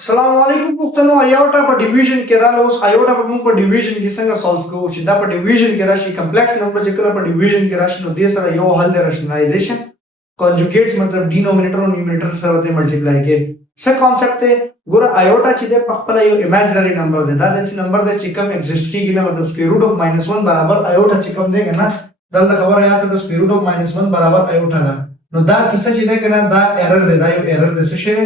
السلام علیکم پښتنو ایوټا په ډیویژن کې رااله اوس ایوټا په موږ په ډیویژن کې څنګه سولف کوو چې دا په ډیویژن کې راشي کمپلیکس نمبر چې کله په ډیویژن کې راشي نو دې سره یو حل دی راشنلایزیشن کنجوګیټس مطلب ډینومینیټر او نیومینیټر سره ته ملټیپلای کې څه کانسپټ دی ګوره ایوټا چې د خپل یو ایمیجنری نمبر دی دا داسې نمبر دی چې کم ایگزیسټ کیږي نه مطلب سکوير روټ اف -1 برابر ایوټا چې کم دی کنه دلته خبره یاد ساته سکوير روټ اف -1 برابر ایوټا ده نو دا کیسه چې ده کنه دا ایرر دی دا یو ایرر دی څه شی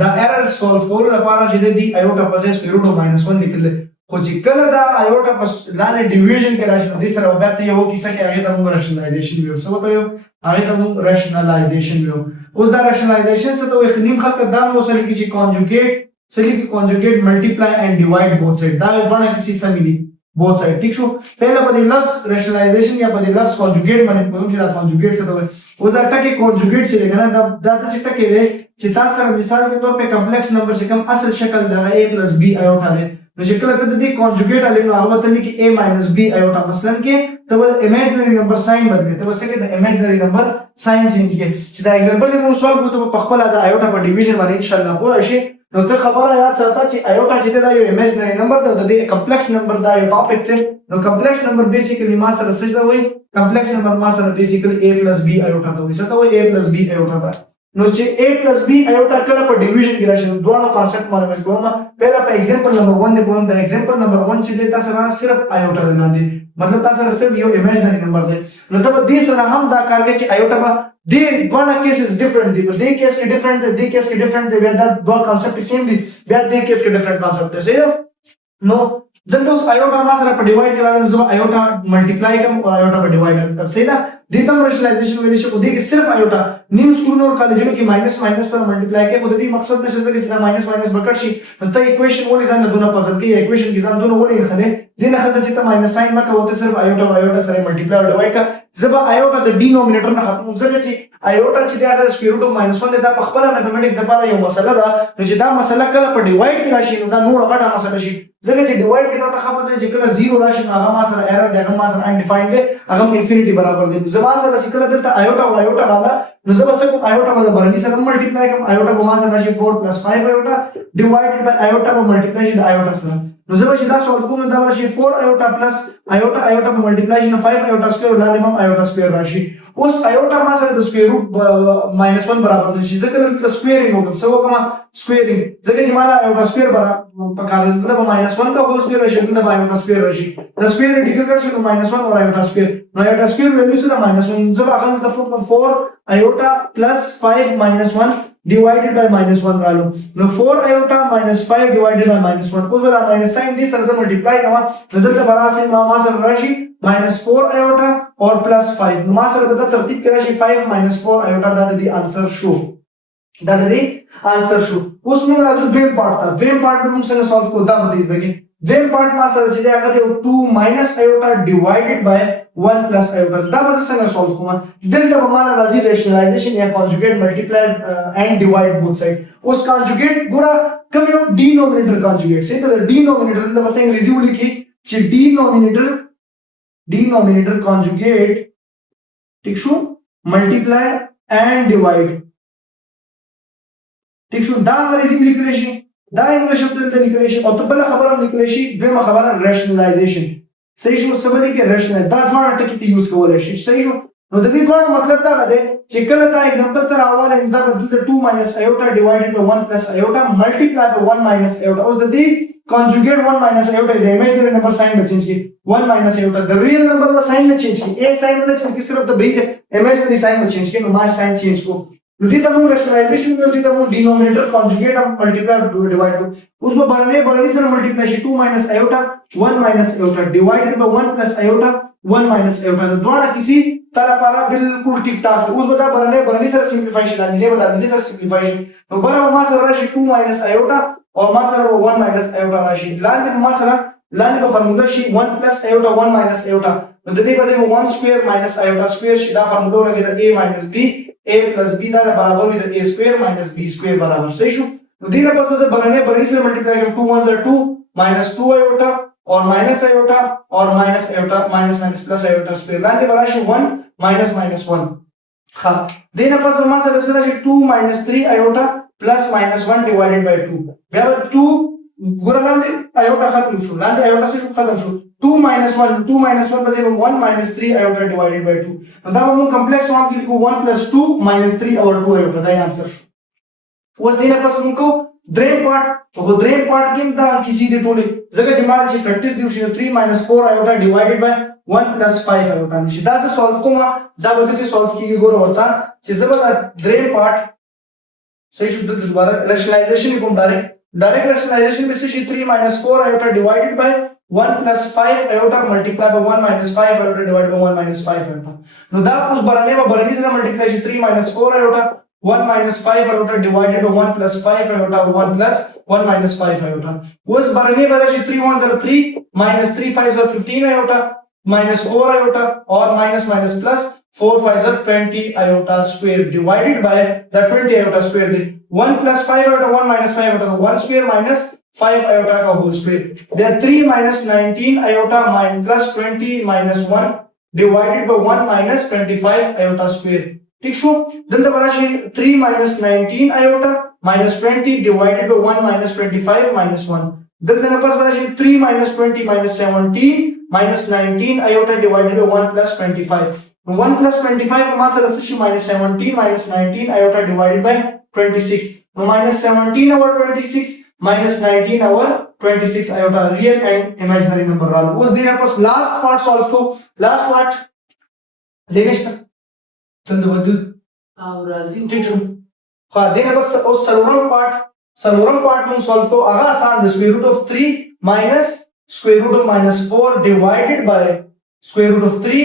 دا ایرر سولف کولو لپاره چې دی ایوټا په ځای سکوير روټ اف -1 لیکل خو چې کله دا ایوټا په لاندې ډیویژن کې راشي نو دې سره بیا ته یو کیسه کې هغه ته موږ راشنلایزیشن ویو څه وکړو هغه ته موږ راشنلایزیشن ویو اوس دا راشنلایزیشن څه ته وایي خنیم خلک دا مو سره کې چې conjugate multiply and divide both sides دا غواړي کسی سمې دي both side ٹھیک شو پہلا په دې لفظ راشنلایزیشن یا په دې لفظ conjugate باندې کوم چې دا conjugate څه ته وایي اوس دا ټکی conjugate چې دی کنه دا د څه ټکی دی چې تاسو سره مثال کے طور په کمپلیکس نمبر چې کوم اصل شکل دا a + b ایوټا دی نو چې کله ته د conjugate علي نو هغه ته لیکي a - b ایوټا مثلا کې ته imaginary number sign بدلې ته وسه کې د imaginary number sign چینج کې چې دا ایگزامپل موږ سولف کوو په خپل دا ایوټا په ډیویژن باندې ان شاء الله پوه شي نو ته خبره یاد ساته چې ایوټا چې دا یو imaginary number دی د دې کمپلیکس نمبر دا یو ټاپک دی نو کمپلیکس نمبر بیسیکلی ما سره څه دا وایي کمپلیکس نمبر ما سره بیسیکلی a + b ایوټا ته وایي څه ته وایي a + b ایوټا ته نو چې a + b ایوټا کله په ډیویژن کې راشي دوه کانسپټ باندې کوم پہلا په ایگزامپل نمبر 1 دی کوم دا ایگزامپل نمبر 1 چې تاسو سره صرف ایوټا نه دی مطلب تاسو سره صرف یو imaginary number دی نو ته به دې سره هم دا کار کوي چې ایوټا به دې one case is different دی په دې کیس کې ډیفرنٹ دی دې کیس کې ډیفرنٹ دی بیا دا دوه کانسپټ سیم دي بیا دې کیس کې ډیفرنٹ کانسپټ دی صحیح نو دلته اوس ایوټا ما سره په ډیوایډ کې راغلی زما ایوټا ملټیپلای کوم او ایوټا په ډیوایډ کوم صحیح ده دې ته راشنلایزیشن ویل شي خو دې کې صرف ایوټا نیم سکولونو او کالجونو کې ماینس سره ملټیپلای کې خو دې مقصد نشي چې دا ماینس بکټ شي نو ته ایکویشن ولې ځان دونه پزل کې ایکویشن کې ځان دونه ولې خله دې نه خدای چې ته ماینس ساين مکه وته صرف ایوټا او ایوټا سره ملټیپلای او ډیوایډ کا زبا ایوټا د ډینومینیټر نه ختم ځکه چې ایوټا چې دا سکوير روټ اف -1 دا په خپل میتھمیټکس لپاره یو مسله ده نو چې دا مسله کله په ډیوایډ کې راشي نو دا نور غټه مسله شي ځکه چې ډیوایډ کې تاسو خبره ده چې کله 0 راشي نو هغه ما سره ایرر دی هغه ما سره انډیفاینډ دی هغه انفینټی برابر دی زما سره چې کله دلته ایوټا او ایوټا راځي نو زه بس کوم ایوټا په برابرۍ سره ملټیپلای کوم ایوټا په ما سره راشي 4 + 5 ایوټا ډیوایډډ بای ایوټا په ملټیپلای شي د ایوټا سره نو زه به دا سولف کوم دا راشي 4 ایوټا پلس ایوټا په ملټیپلای شي نو 5 ایوټا سکوير لاندې هم ایوټا سکوير راشي اوس ایوټا ما سره د سکوير روټ -1 برابر دی ځکه دلته سکويرینګ وکم څه وکم سکويرینګ ځکه چې مالا ایوټا سکوير برابر په کار دلته -1 کا هول سکوير راشي دلته ایوټا سکوير راشي د سکوير ډیګل کړ شي نو -1 او ایوټا سکوير نو ایوټا سکوير ویلیو سره -1 زه هغه د 4 ایوټا پلس 5 -1 divided by -1 رالو نو 4 ایوټا -5 divided by -1 اوس ولا ماینس ساين دې سره ملټیپلای کوم نو دلته برابر ما سره راشي -4 ایوټا اور +5 نو ما سره د ترتیب کې راشي 5 - 4 ایوټا دا د انسر شو دا د انسر شو اوس موږ راځو دویم پارت ته دویم پارت موږ څنګه سولف کوو دا به دې زده دویم پارت ما سره چې هغه دی 2 - ایوټا divided by 1 + ایوټا دا به څنګه سولف کوم دلته به معنا راځي راشنلایزیشن یا کنجوګیټ ملټیپلای اینڈ ډیوایډ بوث ساید اوس کنجوګیټ ګوره کوم یو ډینومینیټر کنجوګیټ سي ته ډینومینیټر دلته به انګریزي ولیکي چې ډینومینیټر کنجوګیټ ٹھیک شو ملټیپلای اینڈ ډیوایډ ٹھیک شو دا انګریزي لیکل شي دا انګلیش په دلته لیکل شي او ته بل خبره لیکل شي دویمه خبره راشنلایزیشن صحیح شو سبا کې راشنل دا ډول ټکی ته یوز کولای شي صحیح شو نو د دې کوم مطلب دا دی چې کله دا ایگزامپل تر اواله دا بدل 2 - ایوټا divided by 1 + ایوټا ملټیپلای by 1 - ایوټا اوس د دې کنجوګیټ 1 - ایوټا د امیجنری نمبر ساين به چینج کی 1 - ایوټا د ریل نمبر به ساين نه چینج کی a ساين نه چینج کی صرف د b امیجنری ساين به چینج کی نو ما ساين چینج کو نو دې ته موږ راشنلایزیشن کوو دې ته موږ ډینومینیټر کنجوګیټ هم ملټیپلای ډیوایډ کوو اوس به برابرۍ سره ملټیپلای شي 2 - ایوټا 1 - ایوټا divided by 1 + ایوټا 1 - ایوټا نو دواړه کسی طرح پارا بالکل ټیک ټاک اوس به دا برابرۍ سره سمپلیفای شي لاندې به لاندې سره سمپلیفای شي نو برابر ما سره راشي 2 - ایوټا او ما سره 1 - ایوټا راشي لاندې ما سره لاندې به فارمولا شي 1 + ایوټا 1 - ایوټا نو د دې په ځای 1 سکوير - ایوټا سکوير شي دا فارمولا لګي د a - b a + b دا برابر وي د a سکوير - b سکوير برابر صحیح شو نو دې نه پس به برابرۍ سره ملټیپلای کوم 2 * 1 = 2 -2 ایوټا और minus iota और minus iota minus plus iota square लाते बराशी 1 - -1 हाँ देना पास में मास रसराशी 2 - 3 iota plus minus 1 divided by 2 बे 2 गुरा लांदे आयोटा खत्म शो लांदे आयोटा से खत्म शो 2 minus 1 बजे 1 minus 3 iota divided by 2 मतलब हम complex form के लिए 1 plus 2 minus 3 over 2 iota का आंसर शो उस दिन पास हमको ड्रेन पार्ट तो ड्रेन पार्ट के अंदर किसी दे तोले जगह से मान लीजिए प्रैक्टिस दिवशी 3 minus 4 iota divided by 1 plus 5 iota निशी दा से सॉल्व को मा दा वजह से सॉल्व की गोर होता चीज बता ड्रेन पार्ट सही शुद्ध दोबारा रैशनलाइजेशन को डायरेक्ट रैशनलाइजेशन में से 3 minus 4 iota divided by 1 plus 5 iota multiplied by 1 minus 5 iota divided by 1 minus 5 iota नो दा उस बराने में बरानी से मल्टीप्लाई 3 minus 4 iota 1 minus 5 iota divided by 1 plus 5 iota 1 plus 1 minus 5 iota उस बराने में 3 1s are 3 minus 3 5s are 15 iota minus 4 iota और minus minus plus 4 5s are 20 iota square divided by the 20 iota square they 1 plus 5 iota 1 minus 5 iota 1 square minus 5 iota का whole square there 3 minus 19 iota plus 20 minus 1 divided by 1 minus 25 iota square ठीक शो जल्द बराशी 3 minus 19 iota minus 20 divided by 1 minus 25 minus 1 जल्द न पास बराशी 3 minus 20 minus 17 minus 19 iota divided by 1 plus 25 1 plus 25 मास रसशी minus 17 minus 19 iota divided by 26 minus 17 over 26 minus 19 over 26 iota real and imaginary number डालो उस दिन पास लास्ट पार्ट सॉल्व को लास्ट पार्ट जेनेश चल दो बदू और राजी ठीक है हां दिन पास उस सलोरम पार्ट में सॉल्व को आगा आसान the square root of 3 minus square root of minus 4 divided by square root of 3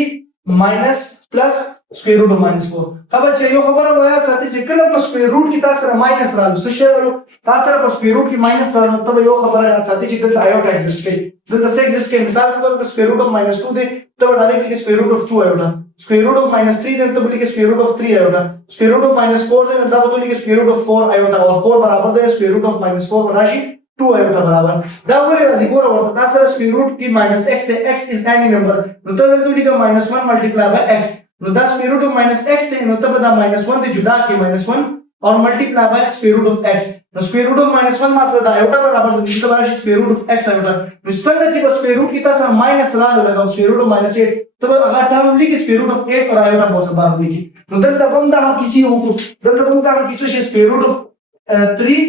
minus plus square root of minus 4 खबर चाहिए खबर आया साथी चेकल पर स्क्वायर रूट की तासर माइनस रालो सशेर वालो तासर पर स्क्वायर रूट की माइनस रालो तब यो खबर आया साथी चेकल आयोटा एग्जिस्ट के तो दस एग्जिस्ट के मिसाल के तौर पर स्क्वायर रूट ऑफ minus 2 दे तब डायरेक्टली के square root of 2 iota square root of minus 3 दे तब लिखे square root of 3 iota square root of minus 4 दे तब तो लिखे स्क्वायर रूट ऑफ 4 आयोटा और 4 बराबर दे स्क्वायर रूट ऑफ minus 4 राशि 2 आयोटा बराबर दा बोले राशि को और तासर स्क्वायर रूट की minus x दे x इज एनी नंबर तो लिखे -1 मल्टीप्लाई बाय x नो the square root of -x थे नो तब दा -1 दे जुदा के -1 और multiply by square root of x नो स्क्वायर रूट ऑफ -1 मास दा आयोटा बराबर तो इसका बराबर square root of x iota नो संग जी स्क्वायर रूट की तासा माइनस ला लगा स्क्वायर रूट ऑफ -8 तो अगर टर्म लिखी स्क्वायर रूट ऑफ 8 और आयोटा बहुत सब बार लिखी नो दल तबंदा हम किसी हो को दल तबंदा हम किसी से square root of 3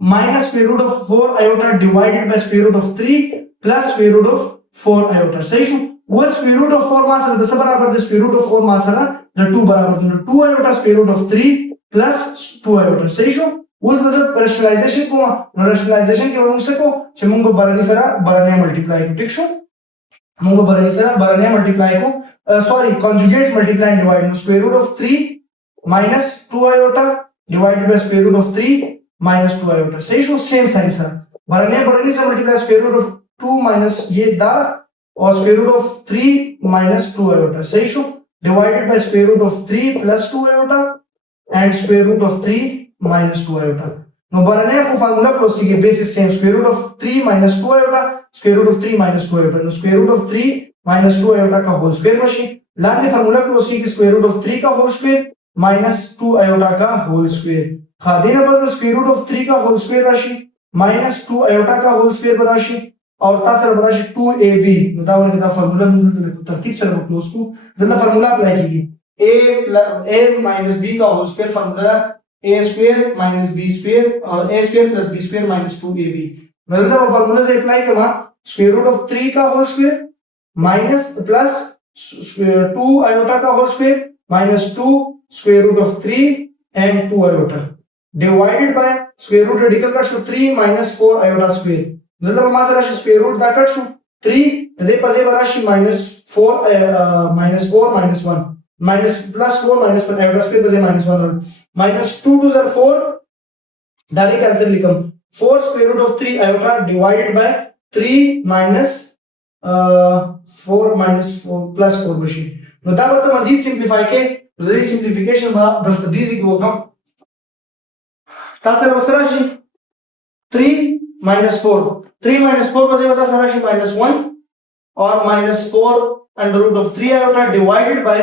minus square root of 4 iota divided by square root of 3 plus square root of 4 iota सही शो वो स्क्वायर रूट ऑफ 4 मास है 10 बराबर है स्क्वायर रूट ऑफ 4 मास है ना 2 बराबर है 2 iota स्क्वायर रूट ऑफ 3 प्लस 2 iota सही शो उस मतलब रैशनलाइजेशन को रैशनलाइजेशन के वजह से को चमुंगो बरनी सरा बरने मल्टीप्लाई को ठीक शो मुंगो बरनी सरा बरने मल्टीप्लाई को sorry conjugates multiply and divide square root of 3 minus 2 iota divided by square root of 3 minus 2 iota सही शो सेम साइन सर बरने से multiply square root of 2 minus ये दा और square root of 3 minus 2 iota सही शो divided by square root of 3 plus 2 iota and square root of 3 minus 2 iota नो बरने को फार्मूला क्लोज की basis same square root of 3 minus 2 iota square root of 3 minus 2 iota नो square root of 3 minus 2 iota का whole square बची लाने formula close की square root of 3 का होल स्क्वायर minus 2 iota का होल स्क्वायर खादे ना बस स्क्वायर रूट ऑफ 3 का होल स्क्वायर राशि minus 2 iota का होल स्क्वायर राशि और तासर राशि 2ab बताओ कितना फार्मूला तरतीब से क्लोज को दल्ला फार्मूला अप्लाई कीजिए a minus b का whole square formula a square minus b square a square plus b square minus 2ab मतलब फार्मूला से अप्लाई करना स्क्वायर रूट ऑफ 3 का होल स्क्वायर माइनस प्लस 2 iota का whole square minus 2 square root of 3 and 2 iota divided by square root radical cut 3 minus 4 iota square मतलब हमारा राशि square root दा cut 3 दे पजे राशि minus 4 minus 1 minus plus 4 minus 1 iota square पजे minus 1 minus 2 to 4 डायरेक्ट आंसर लिखम 4 square root of 3 iota divided by 3 minus 4 minus 4 plus 4 बशी मतलब तो मजीद सिंपलीफाई के रिजल्ट सिंपलीफिकेशन बा दफदीजी को हम तासर वसराशी 3 minus 4 बजे बता सराशी -1 और -4 under root of 3 iota divided by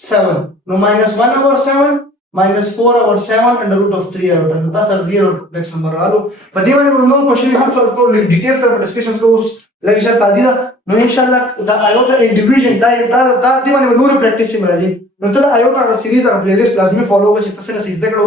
7 नो -1 over 7 -4/7 √3 iota دا سره ریل کمپلیکس نمبر رالو په دې باندې نو کوشش هم سولف کوو ډیټیل سره ډسکشن کوو لکه چې تعدیل نو ان شاء الله دا iota ان ډیویژن دا دې باندې نور پریکټیس هم راځي نو ته iota سیریز او پلی لیست لازمي فالو وکړئ چې تاسو نه سیده کړئ